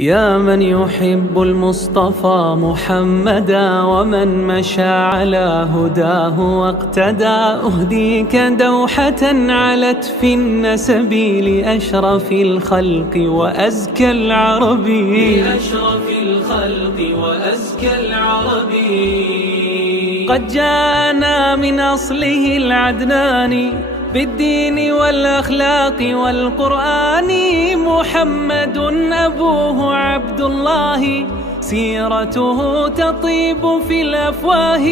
يا من يحب المصطفى محمدا ومن مشى على هداه واقتدى، أهديك دوحة علت في النسب لأشرف الخلق وأزكى العربي، قد جاءنا من أصله العدناني بالدين والأخلاق والقرآن. محمد أبوه عبد الله، سيرته تطيب في الأفواه،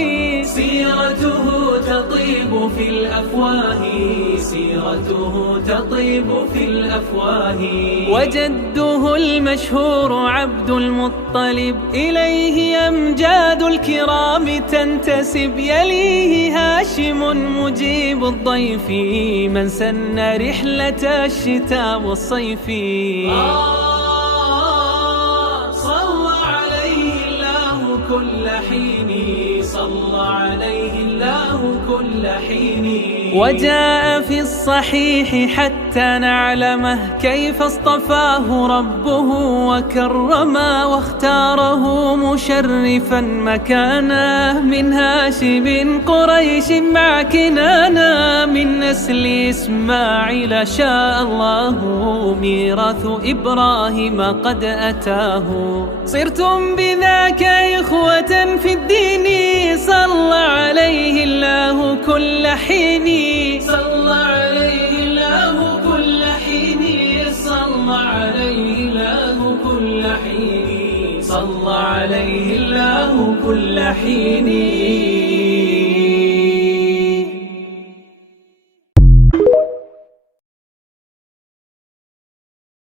وجده المشهور عبد المطلب، إليه أمجاد الكرام تنتسب. يليه هاشم مجيب الضيف، من سن رحلة الشتاء والصيف. صلى عليه الله كل حين، صلى عليه الله كل حين. وجاء في الصحيح حتى نعلمه كيف اصطفاه ربه وكرمه، واختاره مشرفا مكانه من هاشم قريش مع كنانة، من نسل إسماعيل شاء الله ميراث إبراهيم قد أتاه. صرتم بذاك إخوة في الدين، صلى عليه الله كل حين، صلى عليه الله كل حين، صلى عليه الله كل حين، صلى عليه الله كل حين.